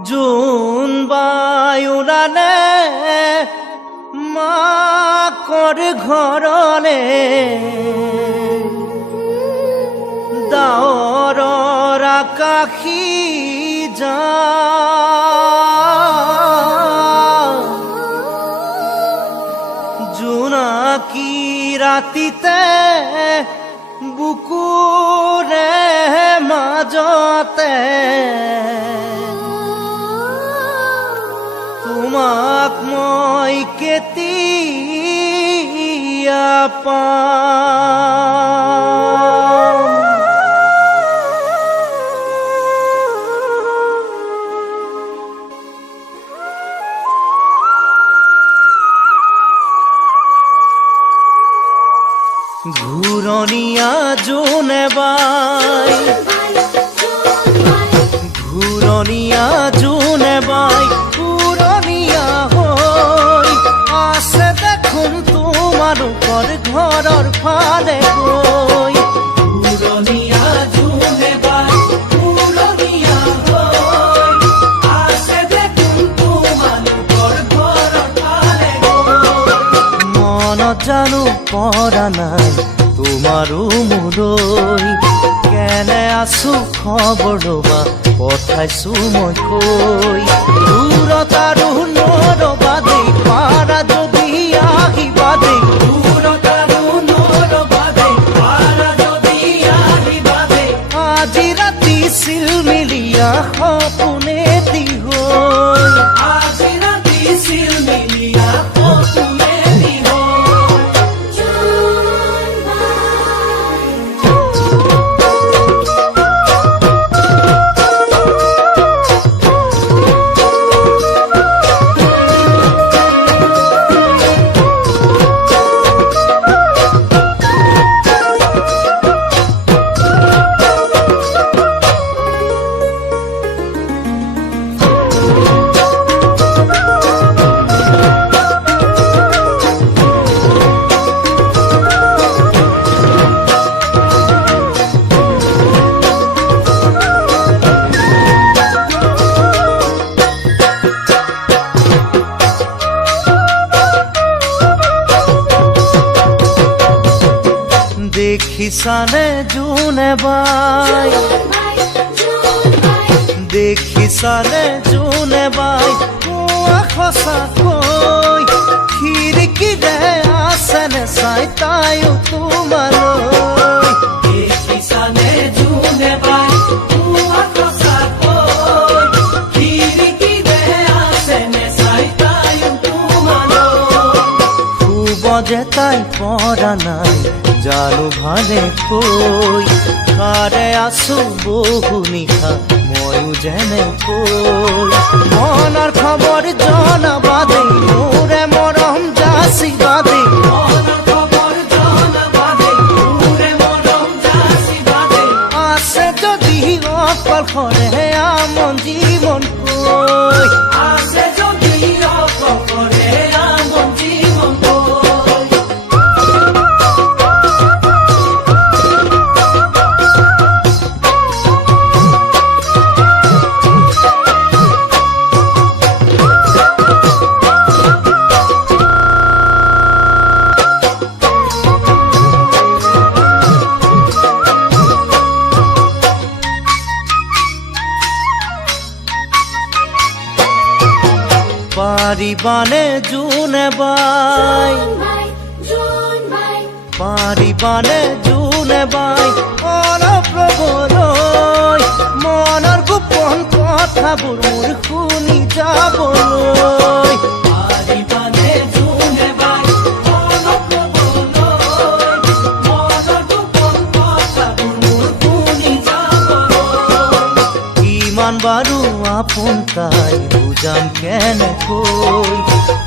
জোন বায়ুৰালে মাকৰ ঘৰলে ডাৱৰৰ আকাশী যা জোনাকী ৰাতিতে বুকুৰে মাজতে তোমাক মই কেতিয়া পাম। ঘূৰণীয়া জোনে বাই ঘূৰণীয়া জোনে বাই পুৰণীয়া হৈ আছে দেখোন তোমালোকৰ ঘৰৰ ফালে গৈ। ঘূৰণীয়া জোনে বাই পুৰণীয়া হৈ আছে দেখোন তোমালোকৰ ঘৰৰ ফালে গৈ। মনত জানো পৰা নাই তোমাৰো মোলৈ, কেনে আছো খবৰ ল'বা পঠাইছো মই কৈ। দূৰত আৰু নৰবা দেই পাৰা যদি আহিবা দেই, দূৰত আৰু নৰবা দেই পাৰা যদি আহিবা দেই। আজি ৰাতি চিলমিলীয়া সপোনেদি হৈ, আজি ৰাতি চিলমিলীয়া সপোনেদি হৈ। দেখিছানে জোনে বাই দেখিছানে জোনে বাই কোৱা সঁচাকৈ, খিৰিকীৰে আছেনে চাই তাইও তোমালৈ। দেখিছানে জোনে বাই কোৱা সঁচাকৈ, খিৰিকীৰে আছেনে চাই তাইও তোমালৈ। শুব যে তাই পৰা নাই জানো ভালে কৈ, কাৰে আছো বহু নিশা ময়ো যেনেকৈ। মনৰ খবৰ জনাবা দেই মোৰে মৰম যাচিবা দেই, মনৰ খবৰ জনাবা দেই মোৰে মৰম যাচিবা দেই। আছে যদি অকলশৰে আমন জীৱন কৈ, আছে যদি অকলশৰে আমন জীৱন কৈ। পাৰিবানে জোনে বাই পাৰিবানে জোনে বাই অলপ ৰ'বলৈ, মনৰ গোপন কথাবোৰ মোৰ শুনি যাবলৈ। পাৰিবানে জোনে বাই অলপ ৰ'বলৈ, মনৰ গোপন কথাবোৰ মোৰ শুনি যাবলৈ। কিমান বাৰু আপোন তাই বুজাম কেনেকৈ,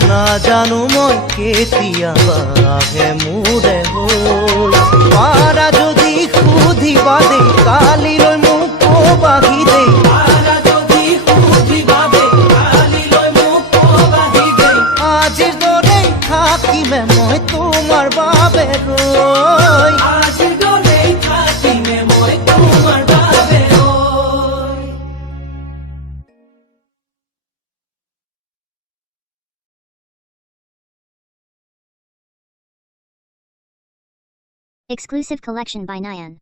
নাজানো মই কেতিয়াবা আহে মোৰে হৈ। পাৰা যদি সুধিবা দেই কালিলৈ মোক ক'বাহি দেই, পাৰা যদি সুধিবা দেই কালিলৈ মোক ক'বাহি দেই। আজিৰ দৰেই থাকিমে মই তোমাৰ বাবে ৰৈ, আজিৰ দৰেই থাকিমে মই Exclusive collection by Nyan.